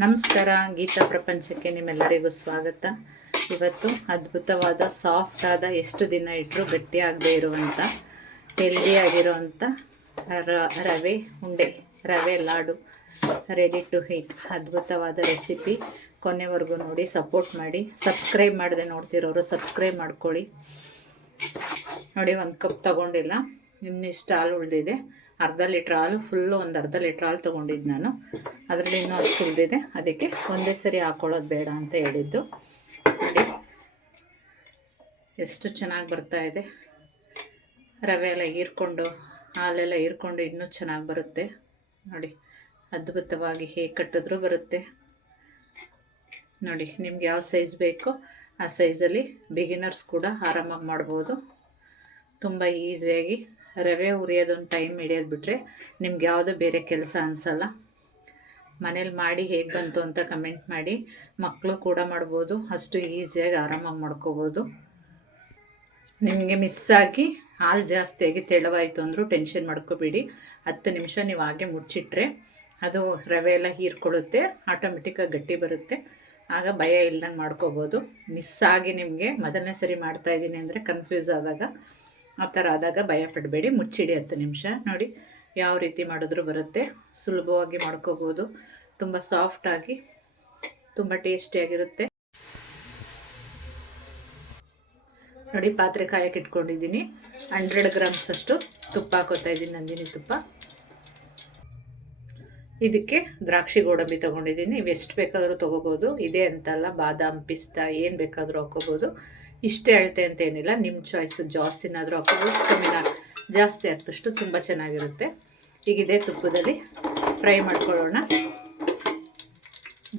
ನಮಸ್ಕಾರ, ಗೀತಾ ಪ್ರಪಂಚಕ್ಕೆ ನಿಮ್ಮೆಲ್ಲರಿಗೂ ಸ್ವಾಗತ. ಇವತ್ತು ಅದ್ಭುತವಾದ ಸಾಫ್ಟ್ ಆದ ಎಷ್ಟು ದಿನ ಇಟ್ಟರೂ ಗಟ್ಟಿಯಾಗದೇ ಇರುವಂಥ ಹೆಲ್ದಿಯಾಗಿರುವಂಥ ರವೆ ಉಂಡೆ, ರವೆ ಲಾಡು ರೆಡಿ ಟು ಹೀಟ್ ಅದ್ಭುತವಾದ ರೆಸಿಪಿ. ಕೊನೆವರೆಗೂ ನೋಡಿ, ಸಪೋರ್ಟ್ ಮಾಡಿ. ಸಬ್ಸ್ಕ್ರೈಬ್ ಮಾಡದೆ ನೋಡ್ತಿರೋರು ಸಬ್ಸ್ಕ್ರೈಬ್ ಮಾಡ್ಕೊಳ್ಳಿ. ನೋಡಿ, 1 ಕಪ್ ತೊಗೊಂಡಿಲ್ಲ, ಇನ್ನಿಷ್ಟು ಹಾಲು ಉಳಿದಿದೆ. ಅರ್ಧ ಲೀಟ್ರ್ ಹಾಲು, ಫುಲ್ಲು ಒಂದು ಅರ್ಧ ಲೀಟ್ರ್ ಹಾಲು ತೊಗೊಂಡಿದ್ದು ನಾನು. ಅದರಲ್ಲಿ ಇನ್ನೂ ಅಷ್ಟು ಉಳಿದಿದೆ, ಅದಕ್ಕೆ ಒಂದೇ ಸರಿ ಹಾಕ್ಕೊಳ್ಳೋದು ಬೇಡ ಅಂತ ಹೇಳಿದ್ದು. ನೋಡಿ ಎಷ್ಟು ಚೆನ್ನಾಗಿ ಬರ್ತಾಯಿದೆ. ರವೆ ಎಲ್ಲ ಹೀರ್ಕೊಂಡು, ಹಾಲೆಲ್ಲ ಹೀರ್ಕೊಂಡು ಇನ್ನೂ ಚೆನ್ನಾಗಿ ಬರುತ್ತೆ. ನೋಡಿ, ಅದ್ಭುತವಾಗಿ ಹೇಗೆ ಕಟ್ಟಿದ್ರೂ ಬರುತ್ತೆ. ನೋಡಿ, ನಿಮ್ಗೆ ಯಾವ ಸೈಜ್ ಬೇಕೋ ಆ ಸೈಜಲ್ಲಿ ಬಿಗಿನರ್ಸ್ ಕೂಡ ಆರಾಮಾಗಿ ಮಾಡ್ಬೋದು. ತುಂಬ ಈಸಿಯಾಗಿ ರವೆ ಹುರಿಯೋದೊಂದು ಟೈಮ್ ಹಿಡಿಯೋದು ಬಿಟ್ಟರೆ ನಿಮ್ಗೆ ಯಾವುದೋ ಬೇರೆ ಕೆಲಸ ಅನಿಸಲ್ಲ. ಮನೇಲಿ ಮಾಡಿ ಹೇಗೆ ಬಂತು ಅಂತ ಕಮೆಂಟ್ ಮಾಡಿ. ಮಕ್ಕಳು ಕೂಡ ಮಾಡ್ಬೋದು, ಅಷ್ಟು ಈಸಿಯಾಗಿ ಆರಾಮಾಗಿ ಮಾಡ್ಕೋಬೋದು. ನಿಮಗೆ ಮಿಸ್ಸಾಗಿ ಹಾಲು ಜಾಸ್ತಿಯಾಗಿ ತೆಳುವಾಯಿತು ಅಂದರೂ ಟೆನ್ಷನ್ ಮಾಡ್ಕೋಬೇಡಿ. 10 ನಿಮಿಷ ನೀವು ಹಾಗೆ ಮುಚ್ಚಿಟ್ರೆ ಅದು ರವೆ ಎಲ್ಲ ಹೀರ್ಕೊಳ್ಳುತ್ತೆ, ಆಟೋಮೆಟಿಕ್ಕಾಗಿ ಗಟ್ಟಿ ಬರುತ್ತೆ. ಆಗ ಭಯ ಇಲ್ದಂಗೆ ಮಾಡ್ಕೋಬೋದು. ಮಿಸ್ಸಾಗಿ ನಿಮಗೆ ಮೊದಲನೇ ಸರಿ ಮಾಡ್ತಾಯಿದ್ದೀನಿ ಅಂದರೆ ಕನ್ಫ್ಯೂಸ್ ಆದಾಗ, ಆ ಥರ ಆದಾಗ ಭಯ ಪಡಬೇಡಿ. ಮುಚ್ಚಿಡಿ 10 ನಿಮಿಷ. ನೋಡಿ ಯಾವ ರೀತಿ ಮಾಡಿದ್ರೂ ಬರುತ್ತೆ. ಸುಲಭವಾಗಿ ಮಾಡ್ಕೋಬೋದು. ತುಂಬ ಸಾಫ್ಟಾಗಿ, ತುಂಬ ಟೇಸ್ಟಿಯಾಗಿರುತ್ತೆ. ನೋಡಿ, ಪಾತ್ರೆ ಕಾಯಕ್ಕೆ ಇಟ್ಕೊಂಡಿದ್ದೀನಿ. 100 ಗ್ರಾಮ್ಸ್ ಅಷ್ಟು ತುಪ್ಪ ಹಾಕೋತಾ ಇದ್ದೀನಿ, ನಂದಿನಿ ತುಪ್ಪ. ಇದಕ್ಕೆ ದ್ರಾಕ್ಷಿ ಗೋಡಂಬಿ ತೊಗೊಂಡಿದ್ದೀನಿ. ನೀವು ಎಷ್ಟು ಬೇಕಾದರೂ ತೊಗೋಬೋದು, ಇದೇ ಅಂತಲ್ಲ, ಬಾದಾಮ್, ಪಿಸ್ತಾ ಏನು ಬೇಕಾದರೂ ಹಾಕೋಬೋದು. ಇಷ್ಟೇ ಅಳತೆ ಅಂತ ಏನಿಲ್ಲ, ನಿಮ್ಮ ಚಾಯ್ಸು. ಜಾಸ್ತಿನಾದರೂ ಹಾಕೋಬೋದು, ಕಮ್ಮಿನ ಜಾಸ್ತಿ ಆಗ್ತಷ್ಟು ತುಂಬ ಚೆನ್ನಾಗಿರುತ್ತೆ. ಈಗ ಇದೇ ತುಪ್ಪದಲ್ಲಿ ಫ್ರೈ ಮಾಡ್ಕೊಳ್ಳೋಣ.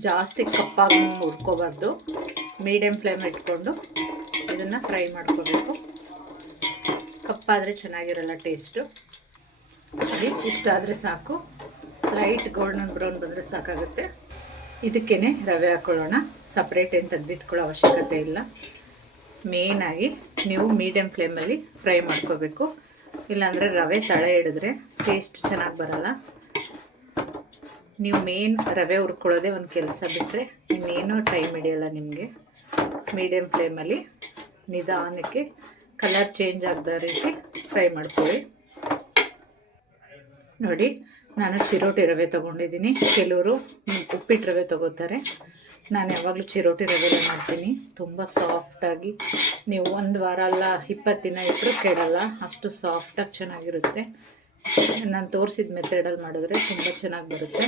ಜಾಸ್ತಿ ಕಪ್ಪಾಗಿ ಹುರ್ಕೋಬಾರ್ದು, ಮೀಡಿಯಮ್ ಫ್ಲೇಮ್ ಇಟ್ಕೊಂಡು ಇದನ್ನು ಫ್ರೈ ಮಾಡ್ಕೋಬೇಕು. ಕಪ್ಪಾದರೆ ಚೆನ್ನಾಗಿರಲ್ಲ ಟೇಸ್ಟು. ಇಷ್ಟಾದರೆ ಸಾಕು, ಲೈಟ್ ಗೋಲ್ಡನ್ ಬ್ರೌನ್ ಬಂದರೆ ಸಾಕಾಗುತ್ತೆ. ಇದಕ್ಕೇ ರವೆ ಹಾಕ್ಕೊಳ್ಳೋಣ. ಸಪ್ರೇಟ್ ಏನು ತೆಗೆದಿಟ್ಕೊಳ್ಳೋ ಅವಶ್ಯಕತೆ ಇಲ್ಲ. ಮೇಯ್ನಾಗಿ ನೀವು ಮೀಡಿಯಮ್ ಫ್ಲೇಮಲ್ಲಿ ಫ್ರೈ ಮಾಡ್ಕೋಬೇಕು, ಇಲ್ಲಾಂದರೆ ರವೆ ತಳ ಹಿಡಿದ್ರೆ ಟೇಸ್ಟ್ ಚೆನ್ನಾಗಿ ಬರಲ್ಲ. ನೀವು ಮೇನ್ ರವೆ ಹುರ್ಕೊಳ್ಳೋದೇ ಒಂದು ಕೆಲಸ ಬಿಟ್ಟರೆ ಇನ್ನೇನೂ ಟೈಮ್ ಹಿಡಿಯಲ್ಲ ನಿಮಗೆ. ಮೀಡಿಯಮ್ ಫ್ಲೇಮಲ್ಲಿ ನಿಧಾನಕ್ಕೆ ಕಲರ್ ಚೇಂಜ್ ಆಗದ ರೀತಿ ಫ್ರೈ ಮಾಡ್ಕೊಳ್ಳಿ. ನೋಡಿ, ನಾನು ಚಿರೋಟಿ ರವೆ ತೊಗೊಂಡಿದ್ದೀನಿ. ಕೆಲವರು ಉಪ್ಪಿಟ್ಟು ರವೆ ತೊಗೋತಾರೆ. ನಾನು ಯಾವಾಗಲೂ ಚಿರೋಟಿ ರವೆಲೆ ಮಾಡ್ತೀನಿ. ತುಂಬ ಸಾಫ್ಟಾಗಿ, ನೀವು 1 ವಾರ ಅಲ್ಲ 20 ದಿನ ಇಟ್ಟರೂ ಕೆಡಲ್ಲ, ಅಷ್ಟು ಸಾಫ್ಟಾಗಿ ಚೆನ್ನಾಗಿರುತ್ತೆ. ನಾನು ತೋರಿಸಿದ ಮೆಥಡಲ್ಲಿ ಮಾಡಿದ್ರೆ ತುಂಬ ಚೆನ್ನಾಗಿ ಬರುತ್ತೆ.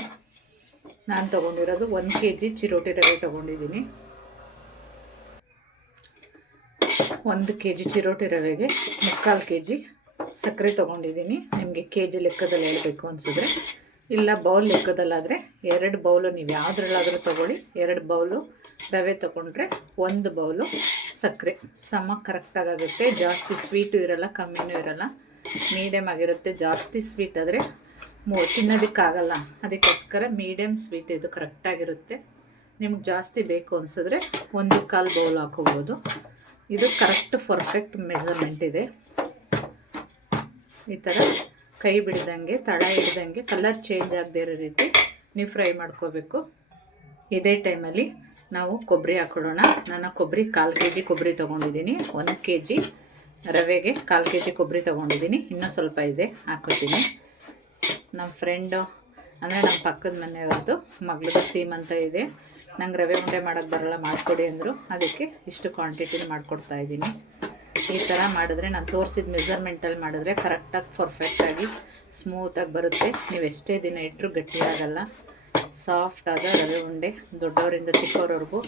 ನಾನು ತೊಗೊಂಡಿರೋದು 1 kg ಚಿರೋಟಿ ರವೆ ತೊಗೊಂಡಿದ್ದೀನಿ. 1 kg ಚಿರೋಟಿ ರವೆಗೆ 3/4 kg ಸಕ್ಕರೆ ತೊಗೊಂಡಿದ್ದೀನಿ. ನಿಮಗೆ ಕೆ ಜಿ ಲೆಕ್ಕದಲ್ಲಿ ಹೇಳಬೇಕು ಅನಿಸಿದ್ರೆ, ಇಲ್ಲ ಬೌಲ್ ಲೆಕ್ಕದಲ್ಲಾದರೆ 2 ಬೌಲು, ನೀವು ಯಾವುದ್ರಲ್ಲಾದರೂ ತೊಗೊಳ್ಳಿ. 2 ಬೌಲು ರವೆ ತೊಗೊಂಡ್ರೆ 1 ಬೌಲು ಸಕ್ಕರೆ ಸಮ ಕರೆಕ್ಟಾಗುತ್ತೆ. ಜಾಸ್ತಿ ಸ್ವೀಟು ಇರಲ್ಲ, ಕಮ್ಮಿನೂ ಇರಲ್ಲ, ಮೀಡಿಯಮ್ ಆಗಿರುತ್ತೆ. ಜಾಸ್ತಿ ಸ್ವೀಟ್ ಆದರೆ ತಿನ್ನೋದಕ್ಕಾಗಲ್ಲ, ಅದಕ್ಕೋಸ್ಕರ ಮೀಡಿಯಮ್ ಸ್ವೀಟ್ ಇದು ಕರೆಕ್ಟಾಗಿರುತ್ತೆ. ನಿಮ್ಗೆ ಜಾಸ್ತಿ ಬೇಕು ಅನಿಸಿದ್ರೆ 1/4 ಬೌಲ್ ಹಾಕೋಬೋದು. ಇದು ಕರೆಕ್ಟ್ ಪರ್ಫೆಕ್ಟ್ ಮೆಜರ್ಮೆಂಟ್ ಇದೆ. ಈ ಥರ ಕೈ ಬಿಡ್ದಂಗೆ, ತಳ ಹಿಡ್ದಂಗೆ, ಕಲರ್ ಚೇಂಜ್ ಆಗದೇ ಇರೋ ರೀತಿ ನೀವು ಫ್ರೈ ಮಾಡ್ಕೋಬೇಕು. ಇದೇ ಟೈಮಲ್ಲಿ ನಾವು ಕೊಬ್ಬರಿ ಹಾಕ್ಕೊಳ್ಳೋಣ. ನಾನು ಕೊಬ್ಬರಿ 1/4 kg ಕೊಬ್ಬರಿ ತೊಗೊಂಡಿದ್ದೀನಿ. 1 kg ರವೆಗೆ 1/4 kg ಕೊಬ್ಬರಿ ತೊಗೊಂಡಿದ್ದೀನಿ. ಇನ್ನೂ ಸ್ವಲ್ಪ ಇದೆ, ಹಾಕ್ಕೊತೀನಿ. ನಮ್ಮ ಫ್ರೆಂಡು ಅಂದರೆ ನಮ್ಮ ಪಕ್ಕದ ಮನೆಯವ್ರದ್ದು ಮಗಳದ್ದು ಸೀಮಂತ ಇದೆ. ನಂಗೆ ರವೆ ಉಂಡೆ ಮಾಡೋಕ್ಕೆ ಬರೋಲ್ಲ, ಮಾಡಿಕೊಡಿ ಅಂದರು. ಅದಕ್ಕೆ ಇಷ್ಟು ಕ್ವಾಂಟಿಟಿನ ಮಾಡಿಕೊಡ್ತಾಯಿದ್ದೀನಿ. ಈ ಥರ ಮಾಡಿದ್ರೆ, ನಾನು ತೋರಿಸಿದ ಮೆಜರ್ಮೆಂಟಲ್ಲಿ ಮಾಡಿದ್ರೆ ಕರೆಕ್ಟಾಗಿ ಪರ್ಫೆಕ್ಟಾಗಿ ಸ್ಮೂತಾಗಿ ಬರುತ್ತೆ. ನೀವು ಎಷ್ಟೇ ದಿನ ಇಟ್ಟರೂ ಗಟ್ಟಿಯಾಗಲ್ಲ. ಸಾಫ್ಟಾದ ರವೆ ಉಂಡೆ ದೊಡ್ಡವರಿಂದ ಚಿಕ್ಕವರವರೆಗೂ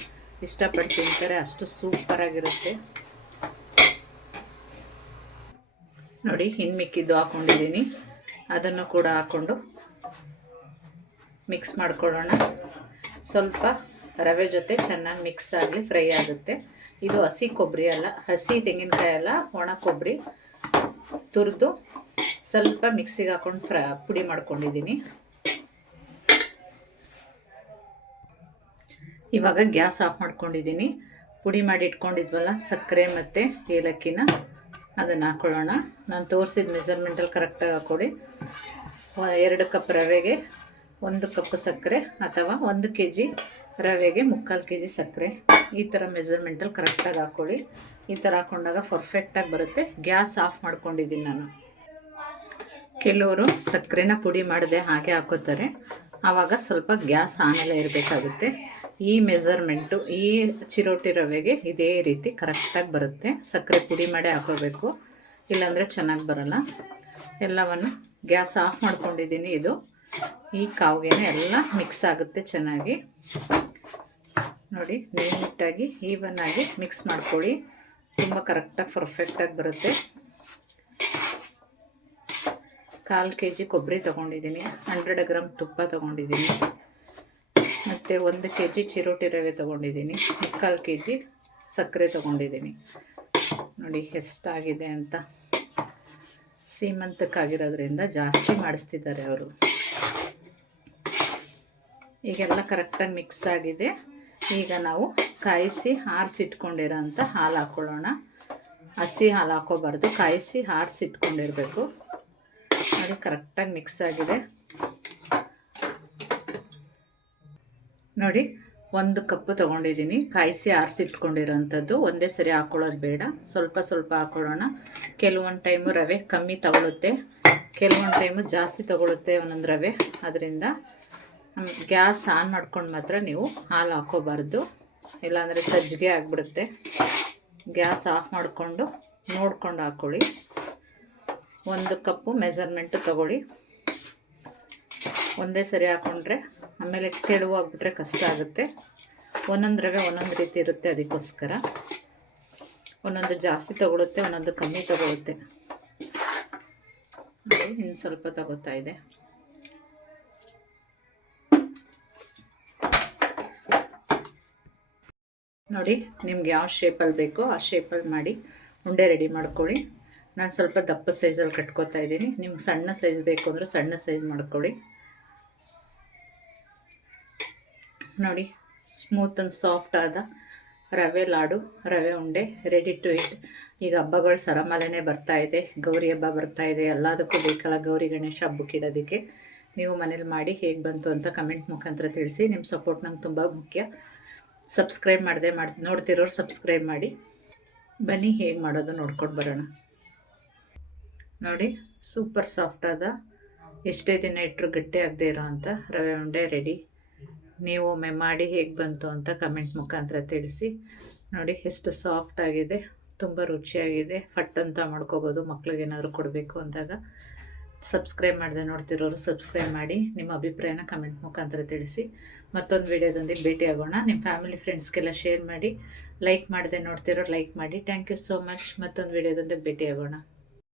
ಇಷ್ಟಪಟ್ಟು ತಿಂತಾರೆ, ಅಷ್ಟು ಸೂಪರಾಗಿರುತ್ತೆ. ನೋಡಿ, ಇನ್ನು ಮಿಕ್ಕಿದ್ದು ಹಾಕ್ಕೊಂಡಿದ್ದೀನಿ. ಅದನ್ನು ಕೂಡ ಹಾಕ್ಕೊಂಡು ಮಿಕ್ಸ್ ಮಾಡ್ಕೊಳ್ಳೋಣ. ಸ್ವಲ್ಪ ರವೆ ಜೊತೆ ಚೆನ್ನಾಗಿ ಮಿಕ್ಸ್ ಆಗಲಿ, ಫ್ರೈ ಆಗುತ್ತೆ. ಇದು ಹಸಿ ಕೊಬ್ಬರಿ ಅಲ್ಲ, ಹಸಿ ತೆಂಗಿನಕಾಯಿ ಅಲ್ಲ, ಒಣ ಕೊಬ್ಬರಿ ತುರಿದು ಸ್ವಲ್ಪ ಮಿಕ್ಸಿಗೆ ಹಾಕ್ಕೊಂಡು ಪುಡಿ ಮಾಡ್ಕೊಂಡಿದ್ದೀನಿ. ಇವಾಗ ಗ್ಯಾಸ್ ಆಫ್ ಮಾಡ್ಕೊಂಡಿದ್ದೀನಿ. ಪುಡಿ ಮಾಡಿ ಇಟ್ಕೊಂಡಿದ್ವಲ್ಲ ಸಕ್ಕರೆ ಮತ್ತು ಏಲಕ್ಕಿನ, ಅದನ್ನು ಹಾಕ್ಕೊಳ್ಳೋಣ. ನಾನು ತೋರಿಸಿದ ಮೆಜರ್ಮೆಂಟಲ್ಲಿ ಕರೆಕ್ಟಾಗಿ ಹಾಕ್ಕೊಳ್ಳಿ. 2 ಕಪ್ ರವೆಗೆ 1 ಕಪ್ ಸಕ್ಕರೆ ಅಥವಾ 1 kg ರವೆಗೆ 3/4 kg ಸಕ್ಕರೆ. ಈ ಥರ ಮೆಜರ್ಮೆಂಟಲ್ಲಿ ಕರೆಕ್ಟಾಗಿ ಹಾಕ್ಕೊಳ್ಳಿ. ಈ ಥರ ಹಾಕ್ಕೊಂಡಾಗ ಪರ್ಫೆಕ್ಟಾಗಿ ಬರುತ್ತೆ. ಗ್ಯಾಸ್ ಆಫ್ ಮಾಡ್ಕೊಂಡಿದ್ದೀನಿ ನಾನು. ಕೆಲವರು ಸಕ್ಕರೆನ ಪುಡಿ ಮಾಡದೆ ಹಾಗೆ ಹಾಕೋತಾರೆ, ಆವಾಗ ಸ್ವಲ್ಪ ಗ್ಯಾಸ್ ಆಮೇಲೆ ಇರಬೇಕಾಗುತ್ತೆ. ಈ ಮೆಜರ್ಮೆಂಟು ಈ ಚಿರೋಟಿ ರವೆಗೆ ಇದೇ ರೀತಿ ಕರೆಕ್ಟಾಗಿ ಬರುತ್ತೆ. ಸಕ್ಕರೆ ಪುಡಿ ಮಾಡಿ ಹಾಕೋಬೇಕು, ಇಲ್ಲಾಂದರೆ ಚೆನ್ನಾಗಿ ಬರಲ್ಲ. ಎಲ್ಲವನ್ನು ಗ್ಯಾಸ್ ಆಫ್ ಮಾಡ್ಕೊಂಡಿದ್ದೀನಿ. ಇದು ಈ ಕಾವಿಗೆ ಎಲ್ಲ ಮಿಕ್ಸ್ ಆಗುತ್ತೆ ಚೆನ್ನಾಗಿ. ನೋಡಿ, ನೀಟಾಗಿ ಈವನ್ನಾಗಿ ಮಿಕ್ಸ್ ಮಾಡ್ಕೊಳ್ಳಿ. ತುಂಬ ಕರೆಕ್ಟಾಗಿ ಪರ್ಫೆಕ್ಟಾಗಿ ಬರುತ್ತೆ. 1/4 kg ಕೊಬ್ಬರಿ ತೊಗೊಂಡಿದ್ದೀನಿ, 100 ಗ್ರಾಮ್ ತುಪ್ಪ ತೊಗೊಂಡಿದ್ದೀನಿ, ಮತ್ತು 1 kg ಚಿರೋಟಿ ರವೆ ತೊಗೊಂಡಿದ್ದೀನಿ, 3/4 kg ಸಕ್ಕರೆ ತೊಗೊಂಡಿದ್ದೀನಿ. ನೋಡಿ ಎಷ್ಟಾಗಿದೆ ಅಂತ. ಸೀಮಂತಕ್ಕಾಗಿರೋದ್ರಿಂದ ಜಾಸ್ತಿ ಮಾಡಿಸ್ತಿದ್ದಾರೆ ಅವರು. ಈಗೆಲ್ಲ ಕರೆಕ್ಟಾಗಿ ಮಿಕ್ಸ್ ಆಗಿದೆ. ಈಗ ನಾವು ಕಾಯಿಸಿ ಆರಿಸಿಟ್ಕೊಂಡಿರೋ ಅಂಥ ಹಾಲು ಹಾಕ್ಕೊಳ್ಳೋಣ. ಹಸಿ ಹಾಲು ಹಾಕೋಬಾರ್ದು, ಕಾಯಿಸಿ ಆರಿಸಿಟ್ಕೊಂಡಿರಬೇಕು. ನೋಡಿ ಕರೆಕ್ಟಾಗಿ ಮಿಕ್ಸ್ ಆಗಿದೆ. ನೋಡಿ 1 ಕಪ್ ತೊಗೊಂಡಿದ್ದೀನಿ. ಕಾಯಿಸಿ ಆರಿಸಿಟ್ಕೊಂಡಿರೋಂಥದ್ದು. ಒಂದೇ ಸರಿ ಹಾಕ್ಕೊಳ್ಳೋದು ಬೇಡ, ಸ್ವಲ್ಪ ಸ್ವಲ್ಪ ಹಾಕ್ಕೊಳ್ಳೋಣ. ಕೆಲವೊಂದು ಟೈಮು ರವೆ ಕಮ್ಮಿ ತಗೊಳುತ್ತೆ, ಕೆಲವೊಂದು ಟೈಮು ಜಾಸ್ತಿ ತಗೊಳುತ್ತೆ ಒಂದೊಂದು ರವೆ. ಅದರಿಂದ ಗ್ಯಾಸ್ ಆನ್ ಮಾಡ್ಕೊಂಡು ಮಾತ್ರ ನೀವು ಹಾಲು ಹಾಕ್ಕೋಬಾರ್ದು, ಇಲ್ಲಾಂದರೆ ಸಜ್ಜಿಗೆ ಆಗಿಬಿಡುತ್ತೆ. ಗ್ಯಾಸ್ ಆಫ್ ಮಾಡಿಕೊಂಡು ನೋಡ್ಕೊಂಡು ಹಾಕ್ಕೊಳ್ಳಿ. 1 ಕಪ್ಪು ಮೆಜರ್ಮೆಂಟು ತೊಗೊಳ್ಳಿ. ಒಂದೇ ಸರಿ ಹಾಕ್ಕೊಂಡ್ರೆ ಆಮೇಲೆ ತೆಳುವು ಆಗಿಬಿಟ್ರೆ ಕಷ್ಟ ಆಗುತ್ತೆ. ಒಂದೊಂದು ರವೆ ಒಂದೊಂದು ರೀತಿ ಇರುತ್ತೆ, ಅದಕ್ಕೋಸ್ಕರ ಒಂದೊಂದು ಜಾಸ್ತಿ ತಗೊಳುತ್ತೆ, ಒಂದೊಂದು ಕಮ್ಮಿ ತಗೊಳುತ್ತೆ. ಇನ್ನು ಸ್ವಲ್ಪ ತಗೋತಾ ಇದೆ. ನೋಡಿ, ನಿಮ್ಗೆ ಯಾವ ಶೇಪಲ್ಲಿ ಬೇಕೋ ಆ ಶೇಪಲ್ಲಿ ಮಾಡಿ ಉಂಡೆ ರೆಡಿ ಮಾಡ್ಕೊಳ್ಳಿ. ನಾನು ಸ್ವಲ್ಪ ದಪ್ಪ ಸೈಜಲ್ಲಿ ಕಟ್ಕೋತಾ ಇದ್ದೀನಿ. ನಿಮ್ಗೆ ಸಣ್ಣ ಸೈಜ್ ಬೇಕು ಅಂದರೆ ಸಣ್ಣ ಸೈಜ್ ಮಾಡ್ಕೊಳ್ಳಿ. ನೋಡಿ, ಸ್ಮೂತ್ ಆ್ಯಂಡ್ ಸಾಫ್ಟ್ ಆದ ರವೆ ಲಾಡು, ರವೆ ಉಂಡೆ ರೆಡಿ ಟು ಇಟ್. ಈಗ ಹಬ್ಬಗಳು ಸರಮಾಲೆನೇ ಬರ್ತಾಯಿದೆ, ಗೌರಿ ಹಬ್ಬ ಬರ್ತಾಯಿದೆ, ಎಲ್ಲದಕ್ಕೂ ಬೇಕಲ್ಲ ಗೌರಿ ಗಣೇಶ ಹಬ್ಬಕ್ಕೆ ಇಡೋದಕ್ಕೆ. ನೀವು ಮನೇಲಿ ಮಾಡಿ ಹೇಗೆ ಬಂತು ಅಂತ ಕಮೆಂಟ್ ಮುಖಾಂತರ ತಿಳಿಸಿ. ನಿಮ್ಮ ಸಪೋರ್ಟ್ ನಂಗೆ ತುಂಬ ಮುಖ್ಯ. ಸಬ್ಸ್ಕ್ರೈಬ್ ನೋಡ್ತಿರೋರು ಸಬ್ಸ್ಕ್ರೈಬ್ ಮಾಡಿ. ಬನ್ನಿ ಹೇಗೆ ಮಾಡೋದು ನೋಡ್ಕೊಂಡು ಬರೋಣ. ನೋಡಿ, ಸೂಪರ್ ಸಾಫ್ಟಾದ, ಎಷ್ಟೇ ದಿನ ಇಟ್ಟರು ಗಟ್ಟಿ ಆಗದೆ ಇರೋ ಅಂಥ ರವೆ ಉಂಡೆ ರೆಡಿ. ನೀವು ಒಮ್ಮೆ ಮಾಡಿ ಹೇಗೆ ಬಂತು ಅಂತ ಕಮೆಂಟ್ ಮುಖಾಂತರ ತಿಳಿಸಿ. ನೋಡಿ ಎಷ್ಟು ಸಾಫ್ಟ್ ಆಗಿದೆ, ತುಂಬ ರುಚಿಯಾಗಿದೆ. ಫಟ್ ಅಂತ ಮಾಡ್ಕೋಬೋದು ಮಕ್ಳಿಗೆ ಏನಾದರೂ ಕೊಡಬೇಕು ಅಂದಾಗ. ಸಬ್ಸ್ಕ್ರೈಬ್ ಮಾಡದೆ ನೋಡ್ತಿರೋರು ಸಬ್ಸ್ಕ್ರೈಬ್ ಮಾಡಿ. ನಿಮ್ಮ ಅಭಿಪ್ರಾಯನ ಕಮೆಂಟ್ ಮುಖಾಂತರ ತಿಳಿಸಿ. ಮತ್ತೊಂದು ವಿಡಿಯೋದೊಂದಿಗೆ ಭೇಟಿಯಾಗೋಣ. ನಿಮ್ಮ ಫ್ಯಾಮಿಲಿ ಫ್ರೆಂಡ್ಸ್ಗೆಲ್ಲ ಶೇರ್ ಮಾಡಿ. ಲೈಕ್ ಮಾಡದೆ ನೋಡ್ತಿರೋರು ಲೈಕ್ ಮಾಡಿ. Thank you so much. ಮತ್ತೊಂದು ವಿಡಿಯೋದೊಂದಿಗೆ ಭೇಟಿಯಾಗೋಣ.